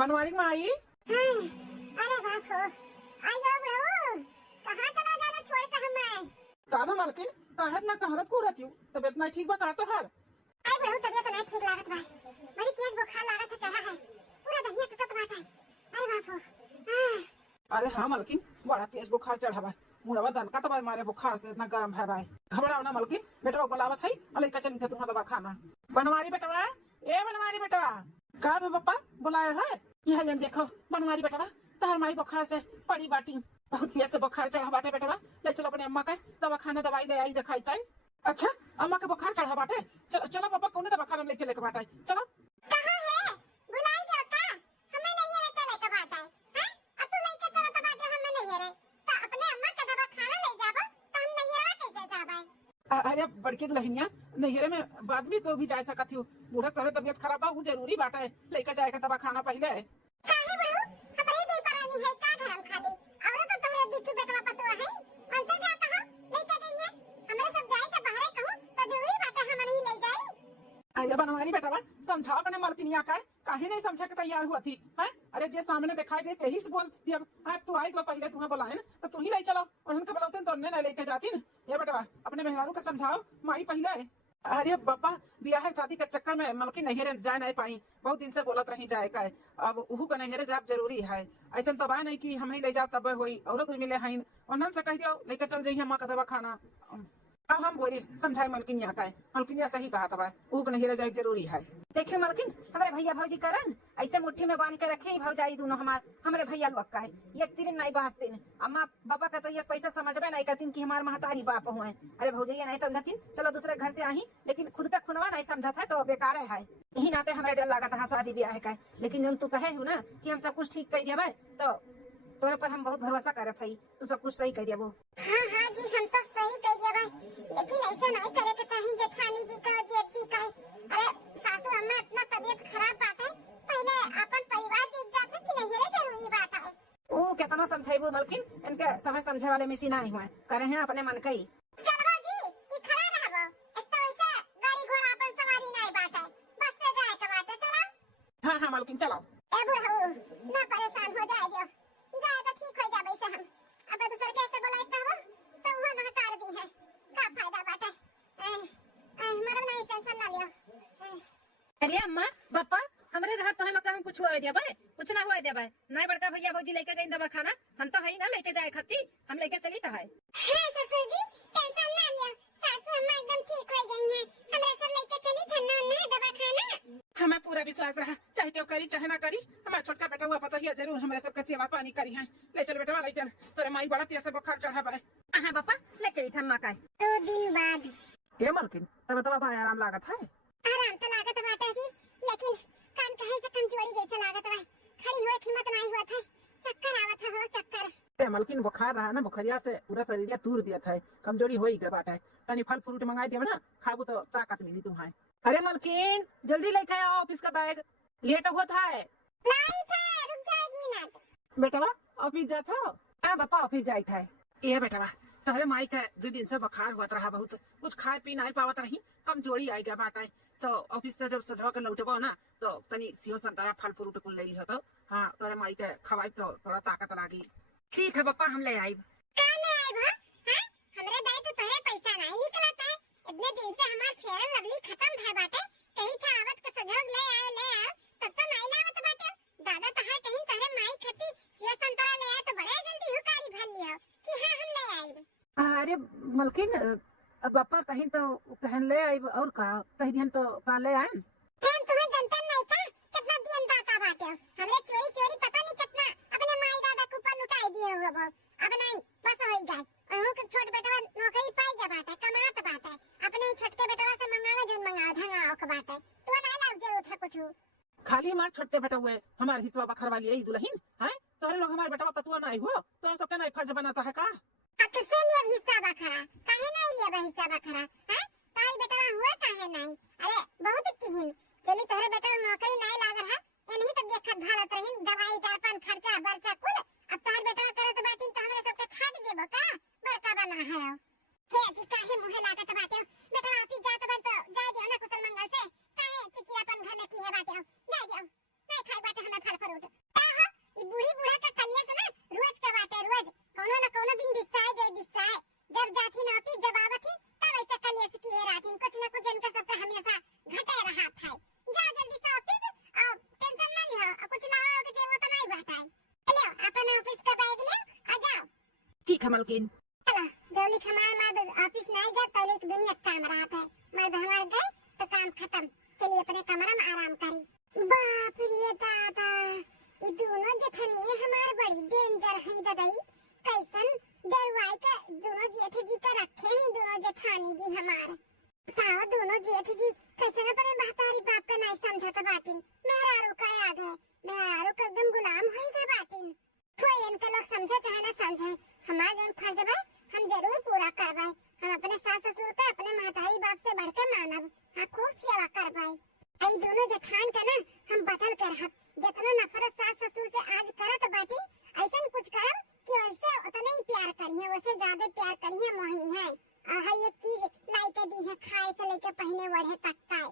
बनवारी माई। अरे बाप हो, आई लो बहू, कहाँ चला जाना छोड़ कर मैं। काबा मालकिन कहत ना कहरत को रहती हूँ, तबियत ना ठीक बा का तो हर। आई बहू तबियत नहीं ठीक लागत भाई, बड़ी तेज बुखार लागत है, चढ़ा है पूरा दहिया टूटत बाटा है। अरे बाप हो। अरे हाँ मालकिन, बड़ा तेज बुखार चढ़ा बा, मुड़वा दनका तो मारे बुखार से इतना गर्म है भाई। घबराओ ना मालकिन, बेटा बुलावत है अलग का चली था तुम्हारा दवा खाना। बनवारी बेटवा, ए बनवारी बेटवा, का बे पप्पा बुलाए है? यह जन देखो बनवारी बेटवा, तहर माई बुखार से पड़ी बाटी, बहुत तेज से बुखार चढ़ा बाटे बेटवा। ले चलो अपने अम्मा का दवा खाना, दवाई ले आई दिखाई का। अच्छा अम्मा का बुखार चढ़ा बाटे, चलो चलो पापा कौन दवा खाना ले चले के बाटे, चलो। कहाँ है? बुलाई दो का? हमें नहीं है चले का बाटा है, हैं? अब तू लेके चलो तो बाटे हमें नहीं है। तो अपने अम्मा का दवा खाना ले जाबो, तो हम नहीं है कैसे जाबे? अरे बड़की दुल्हनिया, नैहरे में बाद में तो भी जा सकती हूँ, बूढ़ा तोरे तबियत खराब बा, जरूरी बाटा है लेकर जाएगा दवा खाना पहले। काहे बहू, हमारे दिल परानी है का धर्म खाली, और तो तोहरे दुचू बेटवा पतवा है, उनसे जा कहा लेके जाइए, हमारे सब जाए तो बाहर कहूं तो जरूरी बाटा हम नहीं ले जाई। अरे बनवारी बेटा समझाओ अपने मलकिनिया का, काहे नहीं समझा के तैयार हुआ थी है? अरे जे सामने दिखाई दे यही से बोल दिया, तू आई तो पहले तुम्हें बुलाए ना, तो तू ही ले चलो, और उनके बुलाते तो नहीं लेके जाती ना। ये बेटा अपने मेहरारू को समझाओ, माई पहले। अरे बाबा ब्याह है शादी के चक्कर में मलकी नैहरे जा नहीं पाई, बहुत दिन से बोलत रही जाए का, अब उहू का नैहरे जाब जरूरी है। ऐसा तो बा नहीं कि हम ही ले जाओ तब हुई, और कोई मिले है उन्होंने से कह दियो लेकर चल जाइए अम्मा का दवा खाना। अब हम बोली समझाए मलकिनिया का, मलकिनिया सही कहा था भाई, ऊ का नैहरे जाए जरूरी है। देखिए मलकिन, हमारे भैया भौजी करन ऐसे मुट्ठी में बांध के रखे ही भौजाई दोनों हमारे भैया लोग का है, एक तीन नहीं बांधतीन, अम्मा पापा का तो एक पैसा समझबे नहीं करतीन कि हमारे महतारी बाप हुए। अरे भौजैया नहीं समझतीन, चलो दूसरे घर से आई, लेकिन खुद का खुनवा नहीं समझा था तो बेकार है। यही नाते हमारे डर लगा था शादी ब्याह का, लेकिन जब तू कहे हो ना कि हम सब कुछ ठीक कर दिया तो तोरे पर हम बहुत भरोसा करत हई, तू सब कुछ सही कर दिया वो। हाँ हाँ जी, हम तो सही कह दिया भाई, लेकिन ऐसा नहीं करे के चाहिए जेठानी जी का जेठ जी का। अरे सासू अम्मा इतना तबीयत खराब बात है, पहले अपन परिवार देख जाते कि नहीं है जरूरी बात है। ओ कितना समझाइबो मलकिन, इनके समय समझे वाले में सी नहीं हुए, करे हैं अपने मन का ही। चलबो जी कि खड़ा रहबो, एक तो ऐसे गाड़ी घोड़ा अपन सवारी नहीं बात है, बस से जाए के बात है, चलो। हाँ हाँ मलकिन चलो। ए बुढ़ऊ ना परेशान हो जाए दियो, जाए तो ठीक हो जाबे से हम, अब दूसर कैसे बोलाई कहबो तो वह नहकार दी है, का फायदा बाटे। मरम नहीं, टेंशन ना लियो। अरे अम्मा पापा, हमरे घर तो लोग हम कुछ हुआ दिया भाई, कुछ ना हुआ दिया भाई, नहीं बड़का भैया भौजी लेके गई दवा खाना, हम तो है ना लेके जाए खती, हम लेके चली तो है। हाँ ससुर जी टेंशन ना लियो, सासू अम्मा एकदम ठीक हो गई हैं, हमरा सब लेके चली थन्ना ना दवा खाना। हमें पूरा विश्वास रहा, चाहे तो करी चाहे ना करी, हमारा छोटका बेटा हुआ पता ही जरूर हमारे सबके सेवा पानी करी है। ले चल बेटा ले चल, तोरे माई बड़ा तेज से बुखार चढ़ा है। हाँ पापा ले चली थम्मा का। 2 दिन बाद ये मलकिन तब तो भाई आराम लागत है। आराम तो लागत बाटा जी, लेकिन कान कहे से कमजोरी जैसा लागत है, खड़ी हुए हिम्मत नहीं हुआ था, चक्कर आवत हो चक्कर। मलकिन बुखार रहा ना, बुखारिया से पूरा शरीर तूर दिया था, कमजोरी हो ही गया बाटा है, तनी फल फ्रूट मंगाई दिया ना, खाबू तो ताकत मिली तुम्हारे। अरे मलकिन जल्दी लेके आओ ऑफिस का बैग, लेट होता है। लाई था, रुक जा 1 मिनट। बेटवा ऑफिस जाता हो? हाँ पापा ऑफिस जाए था। ये बेटवा तोहरे माई का 2 दिन से बुखार हुआ रहा, बहुत कुछ खाए पी नहीं पावत रही, कमजोरी आई गया बाटा है, तो ऑफिस से जब सजवा कर लौटबो ना तो तनी सियो संतरा फल फ्रूट कुल ले लियो, तो हाँ तोहरे माई के खवाई तो थोड़ा ताकत लागी। ठीक है पापा हम ले आई। काले आए भा, हैं? हमरे दाई तो तोहे पैसा नहीं निकलता है, इतने दिन से हमार फेयर लवली खत्म है बाटे, कहीं था आवत के सजग ले आओ, तब तो नहीं लावत बाटे। दादा तो है कहीं तोहरे माई खती सिया संतरा ले आए तो बड़े जल्दी हुकारी भर लियो कि हाँ हम ले आई। अरे मलकिन पापा कहीं तो कहन ले आई, और कहीं दिन तो का ले आए। हम तुम्हें जनता नहीं का कितना दिन दाता बाटे, हमरे चोरी चोरी पता नहीं कितना अपने माई दादा को ऊपर लुटाई दिए हुए वो, अब नहीं बस हो ही गए, और के छोटे बेटा नौकरी पाई गया बाटे, कमात बाटे, अपने ही छोटे बेटवा से मंगावे जो मंगाओ धंगाओ के बाटे, तू ना लाग जरूरत है कुछ। खाली हमारे छोटे बेटा हुए हमारे हिस्सा बखरवा लिए दुल्हन है, तोहरे लोग हमारे बेटा पतुआ नहीं हुआ, तो सबका नहीं फर्ज बनाता है का? किससे लिए हिस्सा बखरा, काहे नहीं लिए हिस्सा बखरा, हैं? तारी बेटवा हुआ काहे नहीं? अरे बहुत किहिन, चली तोहरे बेटा नौकरी नहीं लाग रहा, ये नहीं तो देखत भारत रहिन दवाई दर्पण खर्चा बर्चा कुल, अब तार बेटवा करत बाटिन तो हमरे सबके छाट देबो का, बड़का बना है। हे जी काहे मुहे लागत बाटे, बेटवा ऑफिस जात बन तो जाय दियो ना कुशल मंगल से, काहे चिचियापन घर में की है बाटे, जाय दियो नहीं खाई बाटे हमें फल फ्रूट का हो ई बूढ़ी बूढ़ा का कलिया से ना रोज का बाटे रोज कोनो न कोनो दिन बिस्साए जब जाती ना ऑफिस जब आवती तब ऐसा कलिया से किए राती कुछ न कुछ इनका सबका हमेशा घटे रहा था जा जल्दी से ऑफिस और टेंशन ना लियो और कुछ लाओ के जरूरत नहीं बाटे लियो अपन ऑफिस का बैग लियो आ जाओ ठीक है मलकिन। चलो जल्दी हमारे मर्द ऑफिस नहीं जाए तो एक दुनिया काम रहा है मर्द हमारे गए तो काम खत्म चलिए अपने कमरा में आराम करी। बाप रे दादा ये दोनों जेठनी हमारे बड़ी डेंजर है दादाई कैसन डरवाई के दोनों जेठ जी का रखे हैं दोनों जेठानी जी हमारे बताओ दोनों जेठ जी कैसे अपने महतारी बाप का नहीं समझता बाटिन मेहरारू का याद है मेहरारू का एकदम गुलाम होएगा बाटिन कोई इनके लोग समझे चाहे ना समझे हमारा जो फर्ज है हम जरूर पूरा करवाए हम अपने सास ससुर का अपने महतारी बाप से बढ़ के मानब हाँ खूब सेवा करवाए आई दोनों जेठान का ना हम बदल कर हब जितना नफरत सास ससुर से आज करत बाटिन ऐसा कुछ करब कि उससे उतना ही प्यार करिए उससे ज्यादा प्यार करिए मोहिन है हर एक चीज लाई के दी है खाए से लेके पहने वढ़े तक का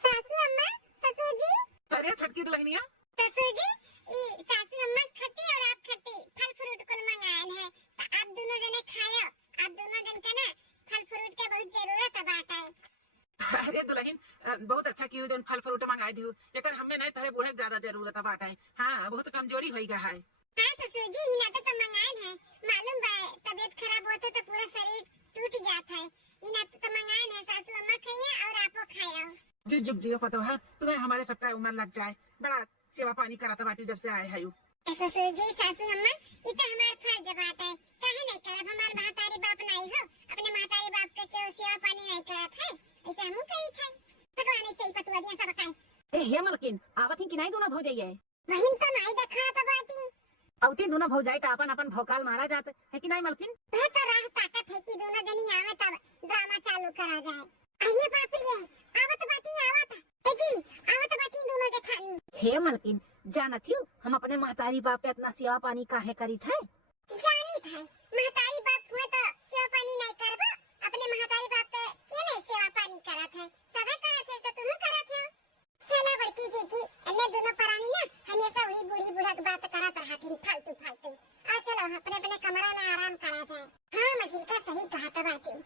सासू अम्मा ससुर जी अरे छटकी दुल्हनिया ससुर जी ई सासू अम्मा खट्टी और आप खट्टी फल फ्रूट को मंगाए हैं तो आप दोनों जने खाओ आप दोनों जन के ना फल फ्रूट के बहुत जरूरत है बात है। अरे दुल्हन बहुत अच्छा कियो जो फल फ्रूट मंगाई दियो लेकिन हमें नहीं तोरे बूढ़े ज्यादा जरूरत है बाटे हाँ बहुत कमजोरी होई गया है। हाँ ससुर जी इना तो मंगाए हैं मालूम बा तबीयत खराब होते तो पूरा शरीर टूट जाता है इना तो मंगाए हैं सासू अम्मा खाइए और आपो खाओ जी जुग जियो पतो है तुम्हें हमारे सबका उम्र लग जाए बड़ा सेवा पानी कराता बाटी जब से आए है ससुर जी सासू अम्मा ये तो हमारा फर्ज बात है काहे नहीं करब हमार महतारी बाप नहीं हो अपने महतारी बाप के क्यों सेवा पानी नहीं करत है ऐसा हम करी थे भगवान ऐसे ही पतुआ दिया सब काई ए हे मलकिन आवत ही कि नहीं दोनों भौजाई है वहीं तो नहीं देखा तो बाटी औती दोनों भौजाई का अपन अपन भौकाल मारा जात है कि नहीं मलकिन वह तो राह ताकत है कि दोनों जनी आवे तब ड्रामा चालू करा जाए अरे बाप रे आवत बाटी आवत ए जी आवत बाटी दोनों जेठानी हे मलकिन जानत हूँ हम अपने महतारी बाप के इतना सेवा पानी काहे करी थे जानी था महतारी बाप हुए तो सेवा पानी नहीं करबो अपने महतारी बाप के क्यों नहीं सेवा पानी करत है सबे करत है तो तुम करत है चला बड़की जीजी अन्य दोनों परानी ना हमेशा वही बूढ़ी बूढ़ा की बात करत रहती फालतू फालतू आ चलो अपने अपने कमरा में आराम करा जाए हाँ मजिल का सही कहा था बाटी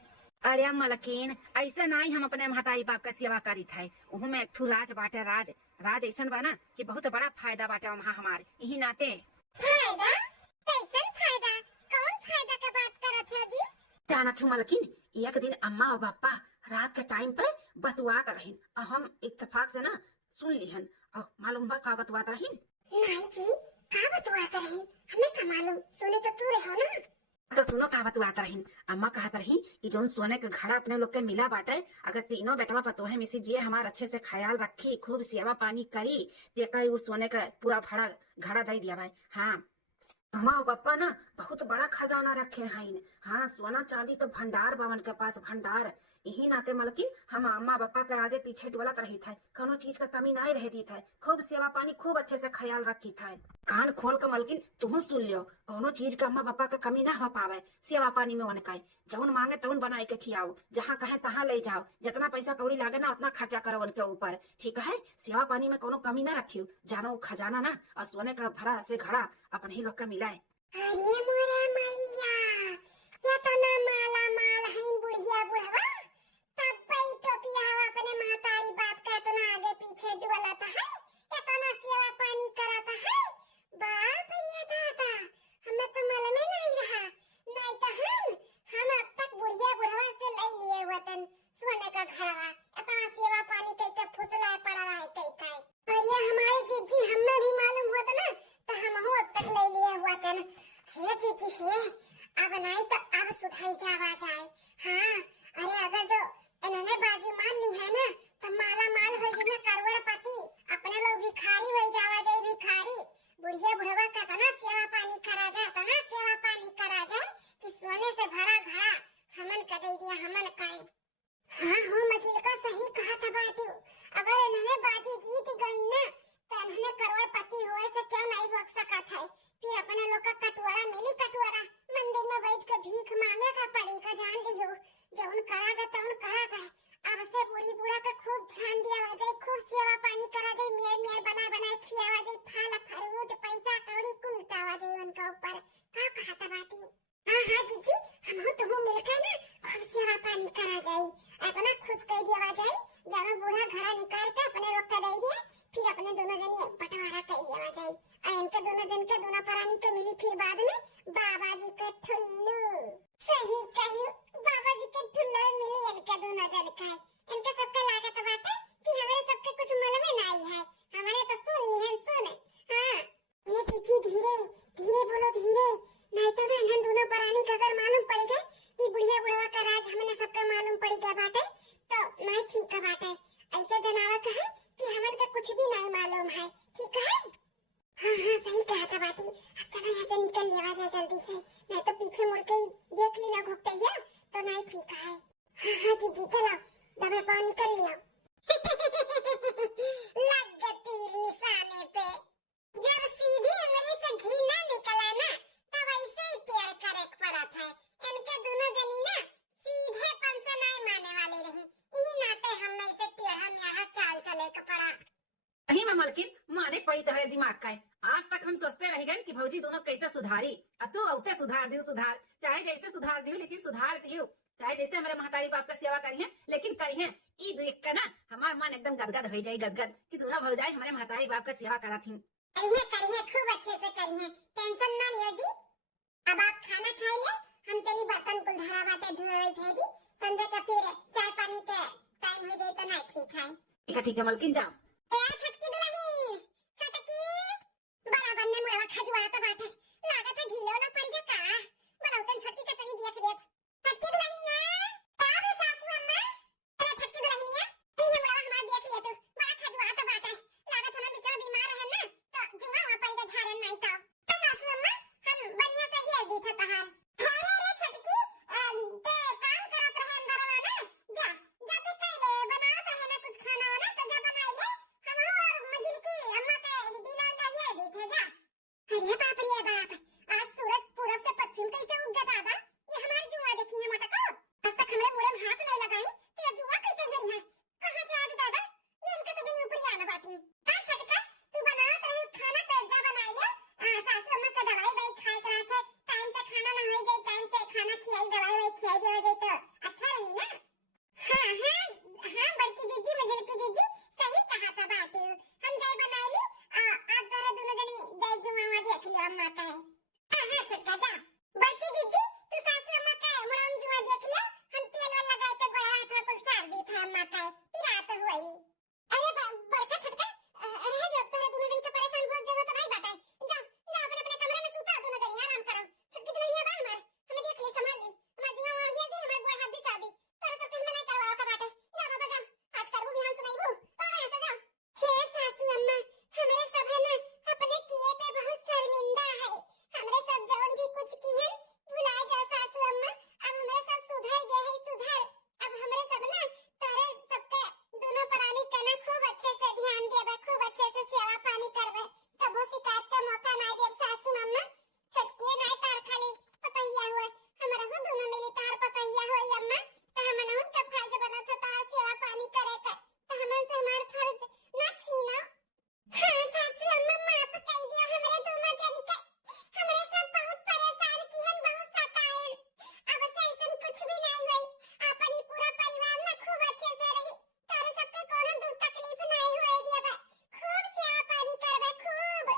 अरे मलकिन ऐसे नहीं हम अपने महतारी बाप का सेवा करी थे उहु में एक ठू राज बाटे राज राज ऐसा बा ना कि बहुत बड़ा फायदा बाटे वहाँ हमारे यही नाते फायदा कैसन फायदा कौन फायदा का बात करत है जी जानत हूँ मलकिन एक दिन अम्मा और पापा रात के टाइम पे बतुआत रहीन और हम इत्तेफाक से ना सुन लिहन और मालूम बा का बतुआत रहीन नहीं जी का बतवात रही हमें का मालूम सुने तो तू रहो ना तो सुनो का बतुआत रहीन अम्मा कहत रही कि जोन सोने के घड़ा अपने लोग के मिला बाटे अगर तीनों बेटवा पतोहे मिसी जी हमार अच्छे से ख्याल रखी खूब सेवा पानी करी ते उस सोने का पूरा भरा घड़ा दे दिया भाई हाँ अम्मा और पापा ना बहुत बड़ा खजाना रखे हैं हाँ सोना चांदी तो भंडार बावन के पास भंडार यही नाते मलकिन हम अम्मा पापा के आगे पीछे डोलत रही थे कोनो चीज का कमी नहीं रहती थे खूब सेवा पानी खूब अच्छे से ख्याल रखी थे कान खोल के मलकिन तुम सुन लियो कोनो चीज का अम्मा पापा का कमी ना हो पावे सेवा पानी में उनका जौन मांगे तौन बनाए के खियाओ जहाँ कहे तहाँ ले जाओ जितना पैसा कौड़ी लागे ना उतना खर्चा करो उनके ऊपर ठीक है सेवा पानी में कोनो कमी ना रखियो जानो खजाना ना और सोने का भरा से घड़ा अपन ही लोग का मिलाए अरे मोरा मैया क्या तो ना माला माल है बुढ़िया बुढ़वा तब पई टोपिया अपने महतारी बाप का तो आगे पीछे डुलाता है इतना सेवा पानी कराता है बाप रे दादा हमें तो मालूम ही नहीं रहा नहीं तो हम अब तक बुढ़िया बुढ़वा से ले लिए वतन सोने का घड़ा इतना सेवा पानी कई फुसला पड़ा रहा है कई अरे हमारे जीजी हमें भी मालूम हुआ था ना तो हम हो अब तक ले लिया हुआ था हे जीजी हे अब नहीं तो अब सुधाई जावा जाए हाँ अरे अगर जो इन्होंने बाजी मान ली है ना तो माला माल हो जाए करोड़पति अपने लोग भिखारी हो जावा जाए भिखारी बुढ़िया बुढ़वा का तना सेवा पानी करा जाए तना सेवा पानी करा जाए कि सोने से भरा घड़ा हमन का दे दिया हमन का हाँ हो मछली का सही कहा था बाटू अगर इन्होंने बाजी जीत गई ना तो इन्होंने करोड़पति हुए से क्यों नहीं रोक सका था फिर अपने लोग का कटोरा मिली कटोरा मंदिर में बैठ के भीख मांगे का पड़ेगा जान लियो जौन करागा तौन करागा अब से बूढ़ी बूढ़ा का खूब ध्यान दिया जाए खूब सेवा पानी करा जाए मेर मेर बना बना ठुल्लू सही कही बाबा जी के ठुल्ला मिली इनका दोनों जन का है इनका सबका लागत बात है कि हमारे सबके कुछ मालूम नहीं है हमारे तो सुन लिहन सुन हाँ ये चीची धीरे धीरे बोलो धीरे नहीं तो ना हम दोनों परानी का अगर मालूम पड़ गए कि बुढ़िया बुढ़वा का राज हमें सबका मालूम पड़ गया बाटे तो नहीं ठीक है बाटे ऐसा जनावर का है कि हमें का कुछ भी नहीं मालूम है ठीक है हाँ हाँ सही कहा था बाटी चलो यहाँ से निकल लिया जाए जल्दी से नहीं तो पीछे मुड़ के देख ली ना घुपटे ही तो नहीं ठीक है हाँ हाँ जी चलो दबे पाँव निकल लिया लग गए तीर निशाने पे जब सीधे अंगली से घी ना निकला ना तब ऐसे ही तैयार करे पड़ा था इनके दोनों जनी ना सीधे कौन से नहीं माने वाले रही ई नाते हम में से टेढ़ा मेढ़ा चाल चले का पड़ा कहीं में मलकिन माने पड़ी तोहरे दिमाग का है। आज तक हम सोचते रह गए कि भौजी दोनों कैसे सुधारी अब तू औते सुधार दियो सुधार चाहे जैसे सुधार दियो लेकिन सुधार दियो चाहे जैसे हमारे महतारी बाप का सेवा करिए लेकिन करिए ई देख कर ना हमार मन एकदम गदगद हो जाए गदगद कि दोनों भौजाई हमारे महतारी बाप का सेवा करा थी। करिए खूब अच्छे से करिए टेंशन ना लियो जी अब आप खाना खाइए हम चली बर्तन को धरा बाटे धोए थे दी संजय का फिर चाय पानी के टाइम हो जाए तो ना ठीक है ठीक है मलकिन जाओ छटकी दुल्हन छटकी बराबर ने मुड़वा खजवा तो बाटे लागत है घीलो ना पड़ गया का बनाउतन छटकी का तनी दिया करिए छटकी दुल्हनिया बाबे सासू अम्मा अरे छटकी दुल्हनिया ये मुड़वा हमार दिया करिए तो बड़ा खजवा तो बाटे लागत हम बेचारा बीमार है ना तो जुआ हुआ पड़ गया झारन नहीं तो सासू अम्मा हम बढ़िया से ही दी था तहार अरे छटकी ते काम करत रहे अंदरवा ना जा जाते पहले बनाओ तो है ना कुछ खाना वाला तो जा बनाई ले अरे बाप रे बाप आज सूरज पूरब से पश्चिम कैसे उग गया दादा ये हमारी जुआ देखी है मटका आज तक हमारे मुड़े में हाथ नहीं लगाई तो ये जुआ कैसे हिल है कहां से आज दादा ये इनका सब नहीं ऊपर आना बाकी हां छटका तू बना तो खाना तो जा बनाई ले सासू अम्मा का दवाई भाई खाए करा था टाइम से खाना ना हो जाए टाइम से खाना खिलाई दवाई भाई खिलाई देवे जाए तो अच्छा रही ना हां बड़की जीजी मजलकी जीजी सही कहा था बाटी हम जाए बनाई ली आप दोनों जनी जाए जुआ देख लियो अम्मा का है हां छटका जा बड़की जीजी तू सासू अम्मा का है मुड़म जुआ देख लियो हम तेल वाला लगाए के गोड़ा हाथ को सार दी था अम्मा का फिर रात हुई अरे बड़का छटका रह गया तो दोनों जन के परेशान हो जरूरत नहीं बाटे जा जा अपने अपने कमरे में सूता दोनों जनी आराम करो छटकी दुल्हनिया बा हमार हमें देख ले संभाल ली हमार जुआ ये दी हमार गोड़ हाथ भी सार दी तोरे सबसे हमें नहीं करवाओ का बाटे जा दादा जा आज करबू बिहान सुनाईबू आ गया तो जा हे सासू अम्मा हमारे सब है ना अपने किए पे बहुत शर्मिंदा है हमरे सब जौन भी कुछ किए भुला जा सासू अम्मा अब हमारे सब सुधर गए हैं सुधर अब हमारे सब ना तारे सबके दोनों प्राणी का ना खूब अच्छे से ध्यान देबे खूब अच्छे से सेवा पानी करबे कबो शिकायत का मौका ना देब सासू अम्मा छटके ना तार खाली पतैया हुए हमारा हो दोनों मिली तार पतैया हुई अम्मा तो हमन उनका फर्ज बना था तार सेवा पानी करे का तो हमन से हमार फर्ज ना छीनो हाँ सासू अम्मा माफ कर दियो हमारे दोनों जन के हमारे सब बहुत परेशान किहन बहुत सताएन अब से ऐसन कुछ भी नहीं हुई अपनी पूरा परिवार ना खूब अच्छे से रही तारे सबके कोनो दुख तकलीफ नहीं हुए दिया खूब सेवा पानी करबे खूब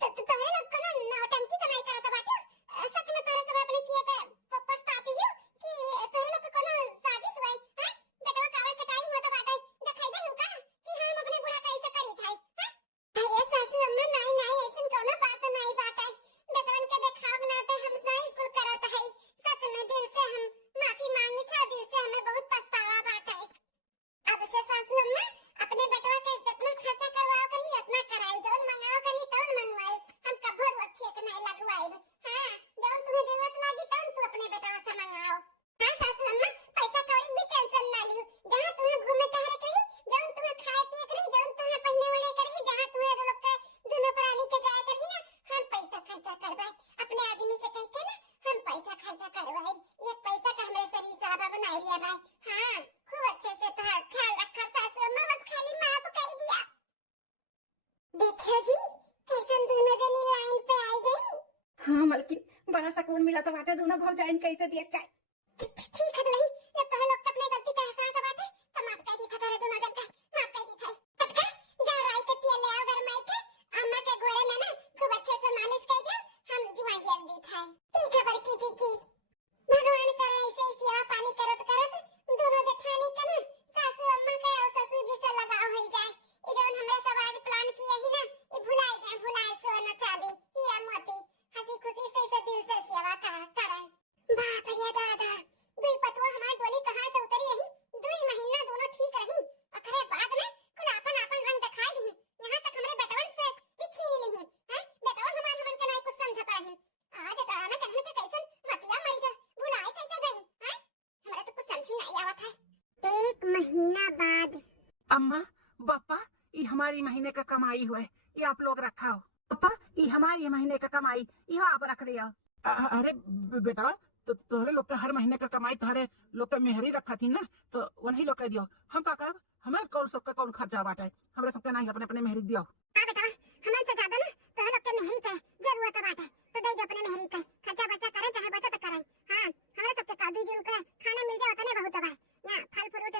तो तोरे लोग कोनो नौटंकी तो नहीं करत बाटी सच में तोरे सब अपने किए पे पछताती हो कि तोरे लोग कोनो साजिश हुई हां बेटवा कावे के टाइम हुआ तो बाटे देखाइबे हुका कि हम अपने बुढ़ा कैसे करी थाई अरे सासू अम्मा नहीं ऐसन कोनो बात नहीं बाटे बेटवन के देखाव ना ते हम नहीं कुल करत है सच में दिल से हम माफी मांगी था दिल से हमें बहुत पछतावा बाटे अब से सासू अम्मा अपने बेटवा के जितना खर्चा करवाओ करी उतना कराई जोन मंगाओ करी तौन मंगवाई हम कभर अच्छे के नहीं लगवाई हां जोन तुम्हें जरूरत लागी तौन तू अपने बेटवा से मंगाओ हां सासू अम्मा पैसा कौड़ी भी टेंशन ना लियो जहां तुम्हें घूमे टहरे करी जोन तुम्हें खाए पिए करी जोन तुम्हें पहने वाले करी जहां तुम्हें लोग के दोनों प्राणी के जाए करी ना हम पैसा खर्चा करवाए अपने आदमी से कह के ना हम पैसा खर्चा करवाए ये पैसा का हमें सही हिसाब बनाई लिया भाई हां खूब अच्छे से तो ख्याल रखा सासू अम्मा बस खाली माफ कर दिया देखियो जी कैसन दोनों जनी लाइन पे आई गई हाँ मलकिन बड़ा सुकून मिला तो बाटे दोनों भौजाइन कैसे देख के ठीक है नहीं जब तो लोग अपने गलती का एहसास बाटे तो माफ कर दी था तोरे दोनों जन का माफ कर दी था पटका जा राई के तेल ले आओ घर में के अम्मा के घोड़े में ना खूब अच्छे से मालिश कर दो हम जुआ दी था ठीक है बड़की जीजी, भगवान करे ऐसे ही सेवा पानी करत करत दोनों जेठानी का ना सासू अम्मा का और ससुर जी से लगाव हो जाए। ई जौन हमरे सब आज प्लान किए ही ना, ई भुलाए सोना चांदी हीरा मोती हंसी खुशी से दिल से सेवा करे। बाप रे दादा, दुई पतवा हमार डोली कहां से उतरी रही, 2 महीना दोनों ठीक रही, अखरे बाद में कुल अपन अपन रंग दिखाई दी। यहां तक हमरे बेटवन से पिछी नहीं है, हैं बेटवा हमार हमन के नहीं कुछ समझ पाही। आज दाना कहन के कैसन मतिया मरी गई, भुलाए कैसे गई, हैं हमरा तो कुछ समझ नहीं आवत है। 1 महीना बाद अम्मा पापा, ये हमारी महीने का कमाई हुए, ये आप लोग रखा हो। पापा, ये हमारी महीने का कमाई, ये आप रख लिया। अरे बेटा, तो तोहरे लोग के हर महीने का कमाई तोहरे लोग के मेहरी रखा थी ना, तो वही लोग कह दियो। हम का करब, हमारे कौन सबका कौन खर्चा बाटे, हमरे सबके नहीं अपने अपने मेहरी दियो। हां बेटा, हमन से ज्यादा ना तोहरे लोग के मेहरी का जरूरत बाटे, तो दे दे अपने मेहरी का खर्चा बचा करे चाहे बचत करे। हां हमरे सबके कादू जी का खाना मिल जाए तने बहुत बा। यहां फल फ्रूट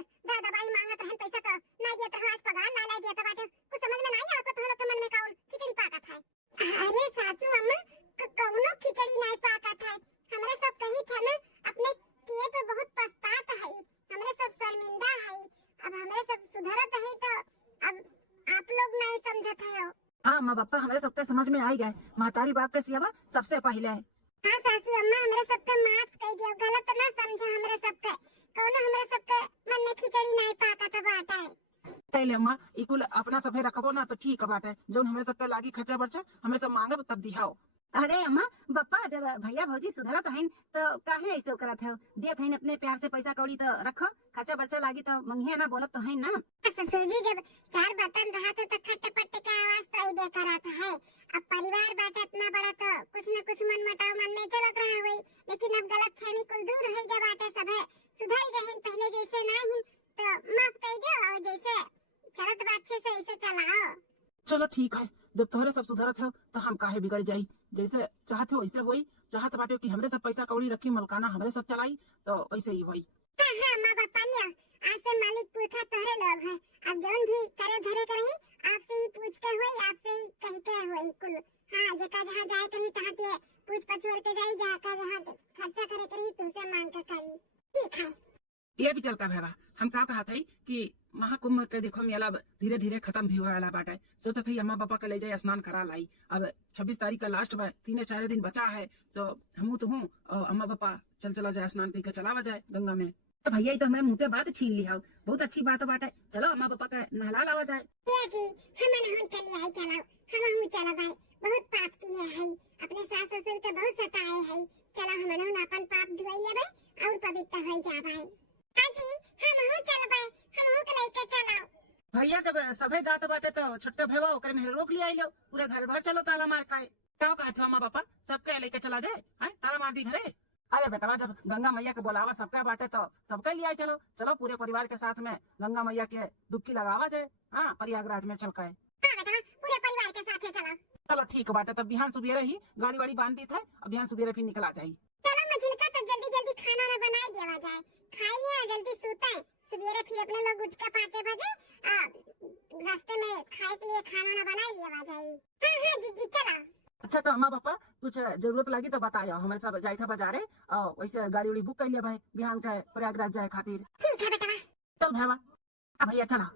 दवाई मांगत रहन, पैसा तो नहीं देत रहो, आज पगार ला देत बाटे, कुछ समझ में नहीं आवत तोहरे लोग के मन में कौन खिचड़ी पाकत है। अरे सासू अम्मा, कौनो खिचड़ी नहीं पाकत है, हमरे सब कही था ना अपने किए पे बहुत पछतात है, हमरे सब शर्मिंदा है। अब हमरे सब सुधरत है तो अब आप लोग नहीं समझत है। हाँ माँ पापा, हमारे सबके समझ में आई गए, महतारी बाप के सिवा सबसे पहले है। हाँ सासू अम्मा, हमरे सबके माफ कर दियो, गलत ना समझो हमरे सबके, कौनो हमरे सबके मन में खिचड़ी नहीं पाकत बाटे। पहले अम्मा इकुल अपना सफे रखबो ना तो ठीक बाटे, जो हमरे सबके लागी खर्चा बर्चा हमरे सब मांगब तब दिहाओ। अरे अम्मा बप्पा, जब भैया भौजी सुधरत हईन तो काहे ऐसे करत है, देत हईन अपने प्यार से पैसा कौड़ी तो रखो, खर्चा बर्चा लागी तो मंगिया ना, बोलत तो हईन ना। ससुर जी, जब 4 बर्तन रहत तो खटपट के आवाज तो आइबे करत है। अब परिवार बाटे इतना बड़ा तो कुछ न कुछ मन मटाव मन में चलत रहा हुई, लेकिन अब गलत फहमी कुल दूर हो गए बाटे, सब है सुधर गए, पहले जैसे नहीं तो माफ कर दो और जैसे चलत बा अच्छे से ऐसे चलाओ। चलो ठीक है, जब तोहरे सब सुधरत हो तो हम काहे बिगड़ जाई, जैसे चाहते हो वैसे होई। चाहत बाटे कि हमरे सब पैसा कौड़ी रखी, मलकाना हमरे सब चलाई, तो वैसे ही होई। हाँ हाँ माँ बापा लिया, आज से मालिक पुरखा तोहरे लोग है, अब जौन भी करे धरे करही आपसे ही पूछ के होई, आपसे ही कह के होई कुल। हाँ जेका जहाँ जाए कहीं तहाँ के पूछ पछोड़ के जाई, जाका जहाँ खर्चा करे करी तुमसे मांग के करी। ठीक है, ये भी चलता भैया, हम का कहत हई कि महाकुंभ के देखो मेला धीरे धीरे खत्म भी होए वाला बाटे, सोचत हई अम्मा पापा के ले जाए स्नान करा लाई। अब 26 तारीख का लास्ट बा, 3-4 दिन बचा है, तो हमू तो हूँ और अम्मा पापा चला जाए स्नान करके चलावा जाए गंगा में। तो भैया तो हमारे मुँह पे बात छीन लिया, बहुत अच्छी बात बाटे, चलो अम्मा पापा का नहला लावा जाए। जी हमन के लिए आई चलाओ, हम चला भाई, बहुत पाप किए है, अपने सास ससुर के बहुत सताए है, चला हमन अपन पाप धुआई लेबे और पवित्र हो जाबे। हां जी हम चलबे, हम के लेके चलाओ। भैया जब सभे जात बाटे तो छोटका भैया ओकरे में रोक लिया लो, पूरा घर भर चलो ताला मार के। क्या कहते हो अम्मा पापा, सबके लेके चला जाए, हैं ताला मार दी घरे। अरे बेटा, जब गंगा मैया के बुलावा सबका बाटे तो सबके लिए चलो, चलो पूरे परिवार के साथ में गंगा मैया के डुबकी लगावा जाए। हाँ प्रयागराज में चल के। हां बेटा, पूरे परिवार के साथ चलो। चलो ठीक बाटे, तब बिहान सुबेरे ही गाड़ी वाड़ी बांध दी थे, अब बिहान सुबेरे फिर निकला जाए। चलो मजिलका, तो जल्दी जल्दी खाना ना बना देवा जाए, खाइए जल्दी सोते, सवेरे फिर अपने लोग उठ के 5 बजे रास्ते में खाए के लिए खाना ना बना लेवा जाए। हां हां जी चलो। अच्छा तो अम्मा पापा कुछ जरूरत लगी तो बताया, हमारे सब जाए था बाजारे और वैसे गाड़ी उड़ी बुक कर लिया भाई बिहान का प्रयागराज जाए खातिर। ठीक है बेटा, चल भैया। अब भैया चला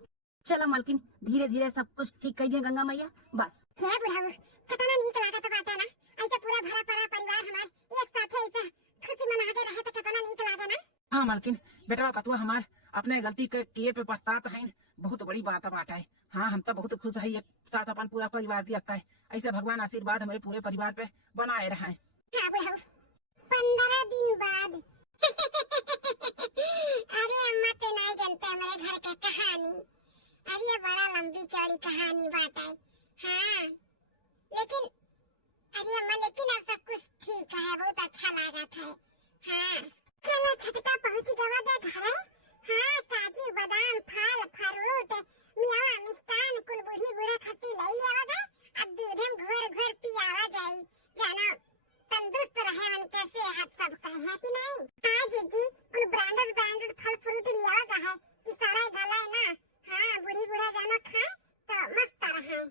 चलो मलकिन, धीरे धीरे सब कुछ ठीक कर दिए गंगा मैया, बस। हे बुढ़ाऊ, कितना नीक लागत बाटे ना, ऐसे पूरा भरा पड़ा परिवार हमार एक साथ ऐसे खुशी मना के रहे तो कितना नीक लागे ना। हाँ मालकिन, बेटा पतुआ हमार अपने गलती के किए पे पछतात है, बहुत बड़ी बात बाटा है। हाँ हम तो बहुत खुश है, एक साथ अपन पूरा परिवार दिया है, ऐसे भगवान आशीर्वाद हमारे पूरे परिवार पे बनाए रहे। हाँ बुढ़ाऊ, 15 दिन बाद अरे अम्मा ते नहीं जानते हमारे घर की कहानी, अरे बड़ा लंबी चौड़ी कहानी बात है। हाँ लेकिन अरे अम्मा, लेकिन अब सब कुछ ठीक है, बहुत अच्छा लगा था। हाँ चलो छटका पहुंच गवा दे घर। हाँ काजू बादाम फल फ्रूट मियावा मिष्टान कुल बूढ़ी बूढ़ा खती लई आवा, अब दूधम घोर घोर पियावा जाई, जाना तंदुरुस्त रहे मन के सेहत सब कहे है कि नहीं। हाँ जीजी, कुल ब्रांडेड फल फ्रूट लियावा है कि सारा गलाए ना। हाँ बूढ़ी बूढ़ा जानो खाए तो मस्त रहे।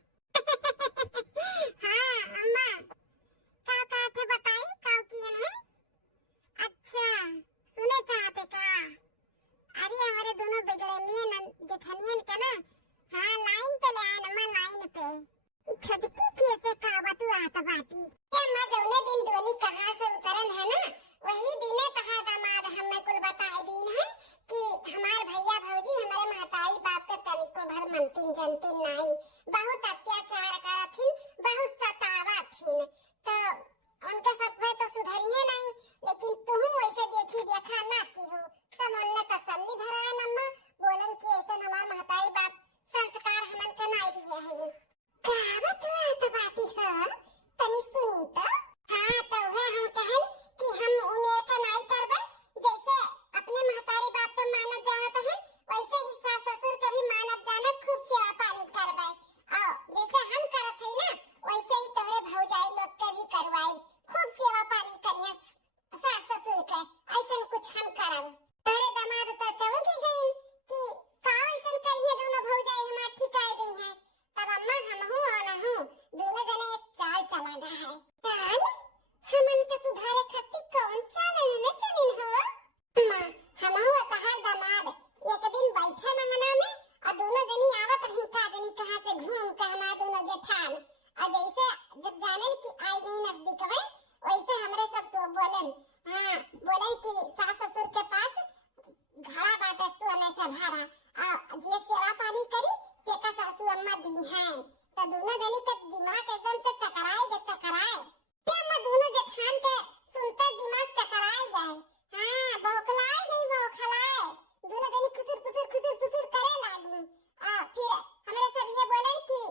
हाँ अम्मा का थे बताई का किए ना। जनती नहीं, बहुत अत्याचार करथिन, बहुत सतावथिन। तो उनके सब में तो सुधरिए नहीं, लेकिन तुम वैसे देखा ना की हो तो मन में तसल्ली धराए नम्मा, बोलन कि ऐसा हमार महतारी बाप संस्कार हमन के नहीं दिए हैं। कहावत हुआ तो बाती है, तनी सुनी तो। हाँ तो है हम कहन कि हम उमेर का नहीं करबे, जैसे अपने महतारी बाप तो मानत जानत है, वैसे ही सास ससुर के भी मानत जानत खूब सेवा पानी करबे। और जैसे हम करत है ना, वैसे ही तोरे भौजाई लोग के भी करवाए, खूब सेवा पानी करिए सास ससुर के, ऐसा कुछ हम करब। तोरे दामाद तो चौंक ही गई कि का ऐसा करिए दोनों भौजाई हमार ठिकाए गई है। तब अम्मा हम हूँ और न हूँ दोनों जने एक चाल चलाना है। चाल हमन के सुधारे खातिर कौन चाल न चलिन हो? माँ हम हूँ तहार दामाद एक दिन बैठे मंगना में और दोनों जनी आवत रही का जनी कहाँ से घूम के हमार दोनों जेठान, और जैसे जब जानन की आई गई नजदीक में, वैसे हमरे सब सो बोलन। हाँ बोलन कि सास ससुर के पास घड़ा बाटे सोने से भरा, और जे सेवा पानी करी तेका सासू अम्मा दी है। तो दोनों जनी के दिमाग एकदम से चकराए क्या मैं दोनों जेठान के सुनते दिमाग चकराए गए। हाँ बौखलाए दोनों जनी खुसुर करे लागी। फिर हमरे सब ये बोलन कि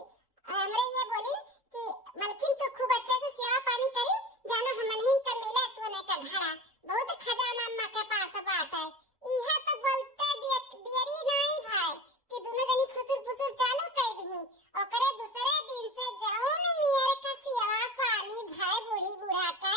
मलकिन तो खूब अच्छे से सेवा पानी करी, जानो हमन हिन के मिले सोने का घड़ा, बहुत खजाना अम्मा के पास बाटे। इहे तो बोलते देरी नहीं भाई कि दोनों जनी खुसुर चालू कर दी, ओकरे दूसरे दिन से जाऊन मेरे का सेवा पानी भाई बूढ़ी बूढ़ा के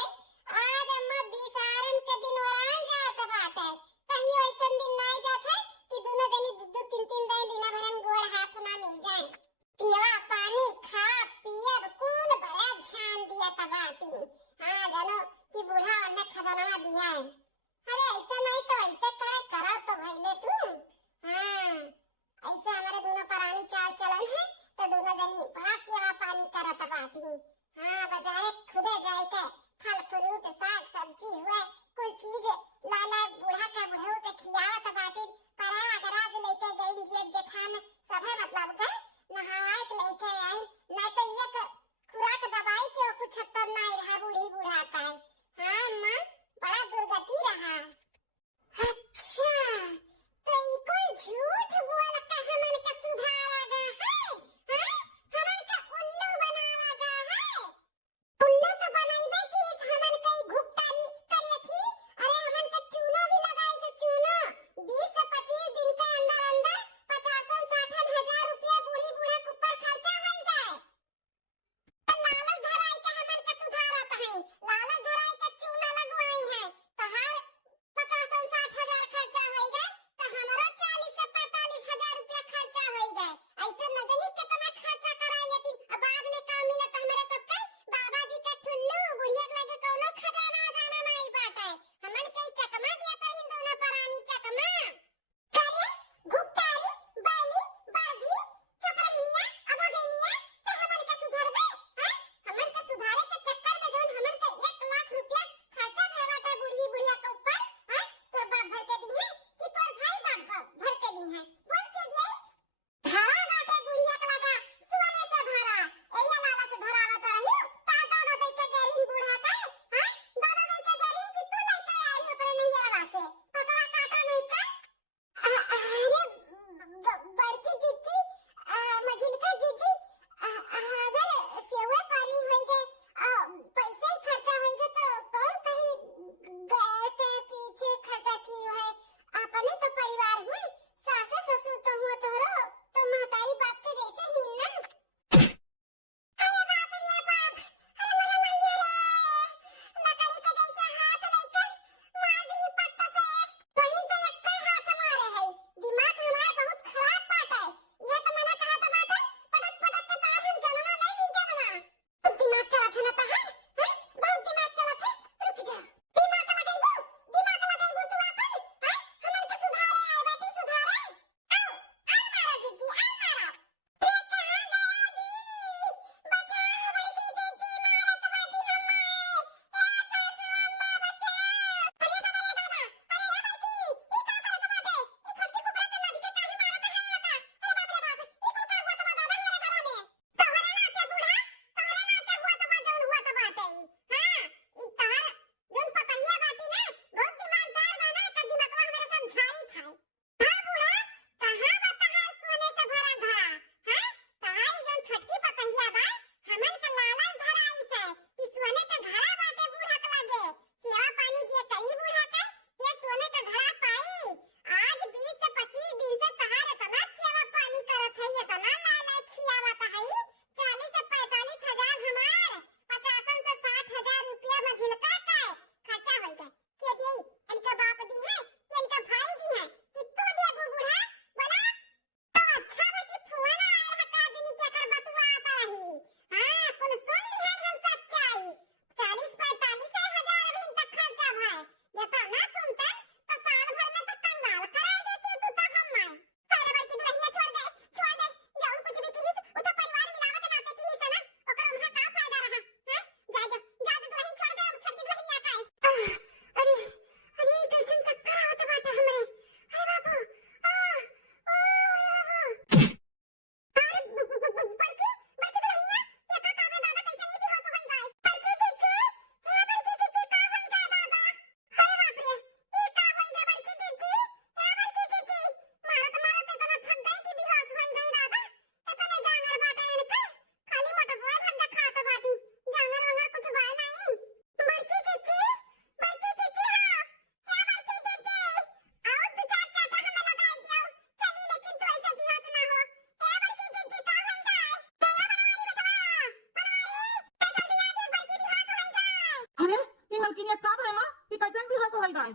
कैसे भी हंस होई गए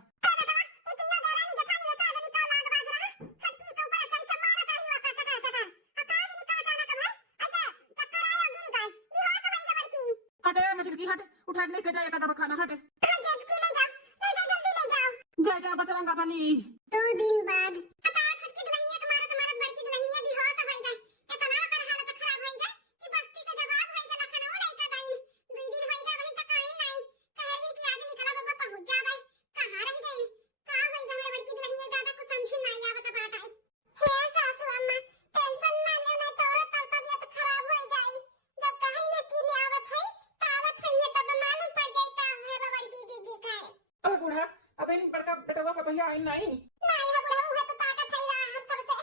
हटे मछली हट उठा के लेके जाए कदम खाना हटे जय जय बजरंगा बली 2 दिन बाद छुटकी दुल्हनिया के मारत मारत बड़की दुल्हनिया भी होश होई गए इतना ओकर हालत खराब होई गए कि बस्ती से जवाब होई गए लखनऊ लइका गई 2 दिन होई गए वहीं तक आई नहीं कहरिन कि आज निकला बाबा पहुंच जावे कहां रह गई का होई गए हमरे बड़की दुल्हनिया ज्यादा कुछ समझ नहीं आवत बात आई हे सासू अम्मा टेंशन ना ले नहीं तो तब तबीयत खराब हो जाई जब कहीं न की नहीं आवत है तावत है तब मालूम पड़ जाई का है बड़की जीजी का अब बूढ़ा अब इन बड़का बेटवा पतोहिया आई नहीं नहीं है बुढ़ा हुआ तो ताकत है रहा हम कब से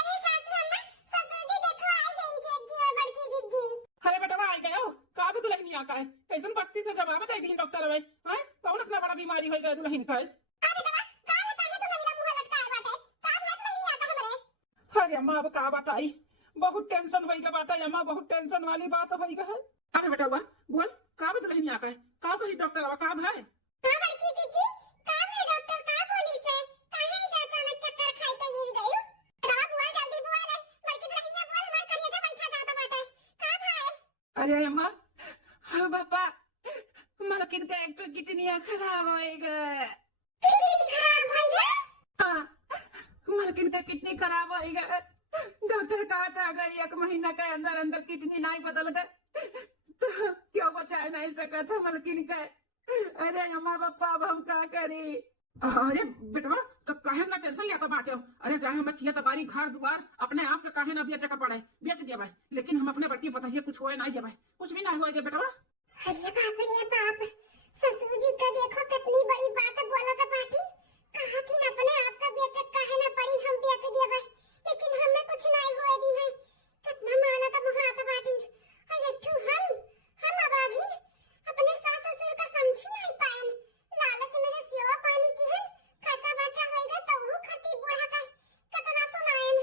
अरे सासू अम्मा ससुर जी देखो आई गई जेठ जी और बड़की जीजी अरे बेटवा आई गयो का भी दुल्हनिया का है कैसन बस्ती से जवाब दे दी डॉक्टर अबे हैं कौन इतना बड़ा बीमारी होई गए दुल्हन का अरे बेटा का है तो मेरा मुंह लटकाए बाटे का है तो नहीं आता हमरे अरे अम्मा अब का बात आई बहुत टेंशन होई गए बात अम्मा बहुत टेंशन वाली बात होई गए अरे बेटवा बोल का भी दुल्हनिया का है का कही डॉक्टर अब का है हां बड़की जीजी का है डॉक्टर का बोली से काहे से अचानक चक्कर खाई के गिर गई बेटा बुआ जल्दी बुआ ले बड़की दुल्हनिया बुआ हमार करिए जब अच्छा जाता बाटे का भाई अरे अम्मा हाँ पापा मलकिन का एक तो किडनी खराब होएगा खराब होई गए हाँ मलकिन का किडनी खराब होएगा डॉक्टर कहा था अगर 1 महीना के अंदर अंदर किडनी नहीं बदल गए तो क्यों बचा नहीं सका था मलकिन का अरे अम्मा पापा अब हम क्या करें अरे बेटवा काहे ना टेंशन लेता बाटे हो अरे चाहे हमें किया तबारी घर द्वार अपने आप के काहे ना बेच के पड़े बेच दिया भाई लेकिन हम अपने बड़की बताइए कुछ होए नहीं भाई कुछ भी नहीं होएगा बेटवा अरे बाप ससुर जी का देखो कितनी बड़ी बात बोला था पाटी कहा कि न अपने आप का बेच काहे ना पड़ी हम बेच दिए भाई लेकिन हमें कुछ नहीं हुआ दी है कितना माना था मुहाता पाटी अरे तू हम आबादी अपने सास ससुर का समझी नहीं पाए लालच में सेवा पानी की है कच्चा बच्चा होएगा तो वो खती बूढ़ा का कितना सुनाएन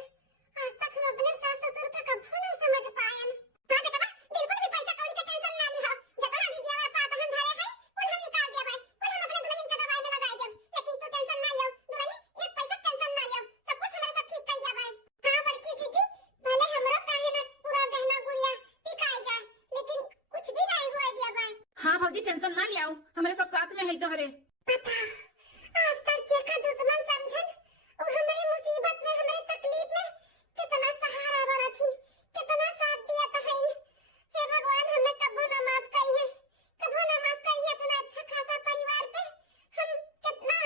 आज तक हम अपने सास ससुर का कभी नहीं समझ पाए हां बेटा बिल्कुल भी पैसा कौड़ी का टेंशन ना ली हो जतना भी जेवर पाता हम धरे है कुल हम निकाल दिया भाई कुल हम अपने दुल्हन का दवाई में लगा देब लेकिन तू टेंशन ना लो दुल्हन एक पैसा टेंशन ना लो सब कुछ हमारे सब ठीक कर दिया भाई हां बड़की जीजी भले हमरा काहे ना पूरा गहना गुड़िया पिकाई जाए लेकिन कुछ भी नहीं हुआ दिया भाई हाँ भौजी टेंशन ना लियाओ हमारे सब साथ में है तो हरे पता आज तक जेका दुश्मन समझन और हमारी मुसीबत में हमारी तकलीफ में कितना सहारा बना थी कितना साथ दिया था हे भगवान हमें कबो ना माफ करी है कबो ना माफ करी है इतना अच्छा खासा परिवार पे हम कितना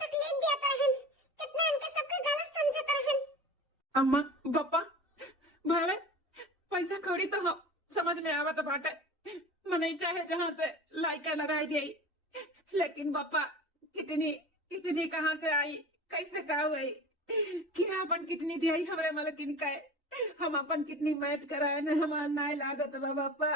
तकलीफ देता रहन कितना इनके सबके गलत समझता रहन अम्मा पापा भावे पैसा कौड़ी तो हम समझ में आवत बाटे मने चाहे जहाँ से लाइका लगाई दी लेकिन पापा कितनी कितनी कहाँ से आई कैसे का हुई क्या अपन कितनी दी हमरे मलकिन का हम अपन कितनी मैच कराए न हमार नाय लागत बा पापा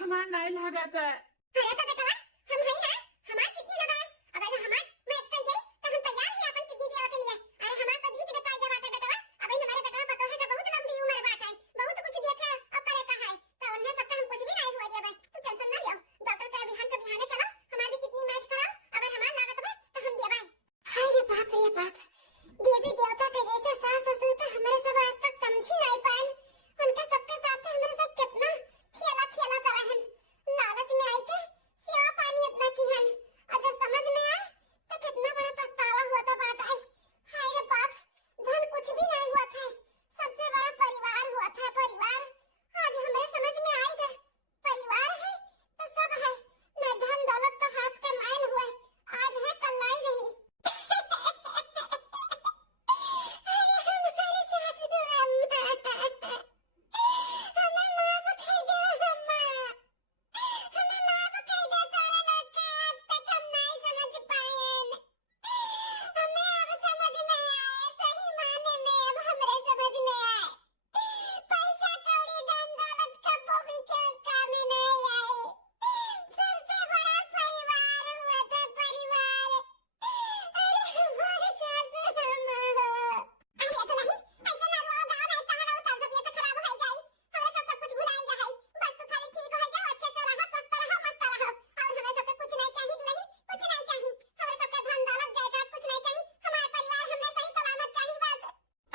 हमार नाय लागत है अरे तो बेटा हम है ना हमार कितनी लगाए अगर हमार मैच कर गई तो हम तैयार हैं अपन कितनी देवे के लिए अरे हमार तो जीत बताई दे बाटे बेटा अभी हमारे बेटा पतो है कि बहुत लंबी उम्र बात है बहुत कुछ देखे और करे का है तो उन्हें सब हम कुछ भी नहीं हुआ दिया भाई तू टेंशन ना लियो डॉक्टर का बिहाने चलो हमार भी कितनी मैच कराओ अगर हमार लागत में तो हम दे भाई हाय रे बाप देवी देवता के जैसे सास ससुर का हमारे सब आज तक समझ ही नहीं पाए उनके सबके साथ हमारे सब कितना खेला खेला करा है लालच में आई के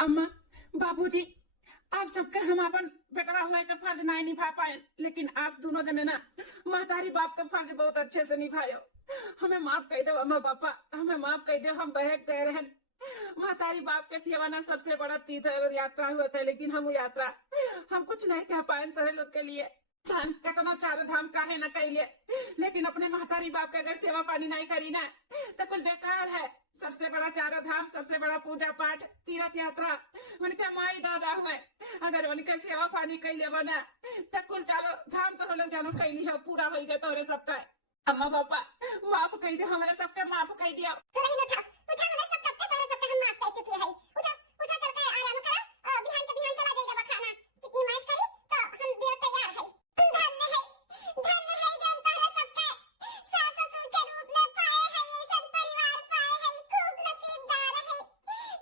अम्मा, बाबूजी, आप सबके हम अपन बेटवा हुए के फर्ज नहीं निभा पाए, लेकिन आप दोनों जने ना महतारी बाप के फर्ज बहुत अच्छे से निभायो। हमें माफ कर दो अम्मा पापा, हमें माफ कर दो, हम बहक गए रहन। महतारी बाप के सेवा ना सबसे बड़ा तीर्थ यात्रा हुआ था, लेकिन हम वो यात्रा हम कुछ नहीं कह पाए तेरे लोग के लिए। सन कितना चार धाम काहे न कैलिए, लेकिन अपने महतारी बाप के अगर सेवा पानी नहीं करी ना तो कुल बेकार है। सबसे बड़ा चारों धाम, सबसे बड़ा पूजा पाठ, तीर्थ यात्रा उनके माई दादा हुए, अगर उनके सेवा पानी कैलिए बना तो कुल चारों धाम तो हम लोग जानो कैली है, पूरा हो गया तोरे सबका। अम्मा पापा माफ कर दे, हमारे सबके माफ कर दिया। तो नहीं उठा उठा हमारे सब कब के तोरे सबके हम माफ कर चुकी है। उठा उठा चल के आराम करा, बिहान के बिहान चला जाएगा बखाना। कितनी मैच करी तो हम देव तैयार है। धन्य है जन तोरे सबके सास ससुर के रूप में पाए है, ये सब परिवार पाए है, खूब नसीबदार है।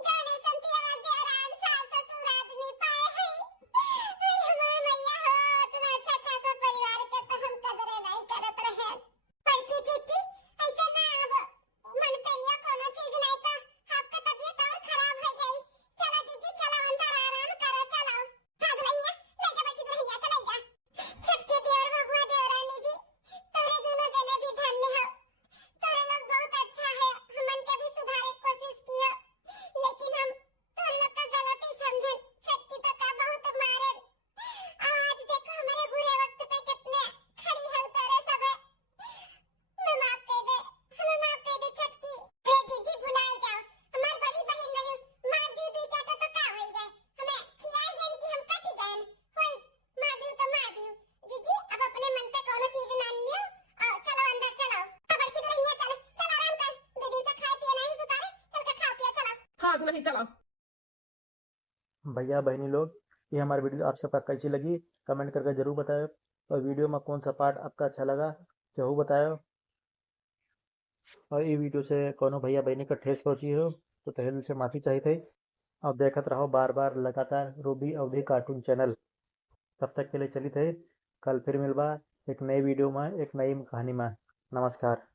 जाने संतिया देरान सास ससुर आदमी पाए है। हमारे मैया हो इतना अच्छा खासा परिवार के तो हम कदर नहीं करत रहे। पर की चीची ऐसे ना अब मन पे लिया कोनो चीज नहीं तो आपका तबीयत और खराब हो जाई। चलो जीजी चलो अंदर आराम करो, चलो भाग लइया ले जा बेटी दुल्हनिया के ले जा। छटके देवर भगवा देवरानी जी, तोरे दोनों जने भी धन्य हो। तोरे लोग बहुत अच्छा है, हमन के भी सुधारे की कोशिश कियो, लेकिन हम तोरे लोग का गलती समझन। छटकी तो का बहुत मारे, आज देखो हमारे बुरे वक्त पे कितने खड़ी हो तोरे सब। मैं माफ कर दे, हमें माफ कर दे छटकी। रे जीजी भुलाए जाओ, हमार बड़ी बहन नहीं मार दी दुई चाटा तो का होई गए, हमें खियाई गन कि हम कटी गए होई, मार दी तो मार दी। जीजी अब अपने मन पे कोनो चीज ना लियो, चलो अंदर चलो। अब की दुल्हनिया चल चल आराम कर, दो दिन से खाए पिए नहीं सुतारे, चल के खा पिया चलो। हाँ दुल्ही चलो। भैया बहनी लोग, ये हमारी वीडियो आप सबका कैसी लगी कमेंट करके जरूर बताओ, और वीडियो में कौन सा पार्ट आपका अच्छा लगा जरूर बताओ। और ये वीडियो से कोनो भैया बहनी का ठेस पहुंची हो तो तहे दिल से माफ़ी चाहिए थे। और देखत रहो बार बार लगातार रूबी अवधी कार्टून चैनल। तब तक के लिए चली थे, कल फिर मिलबा एक नई वीडियो में एक नई कहानी में। नमस्कार।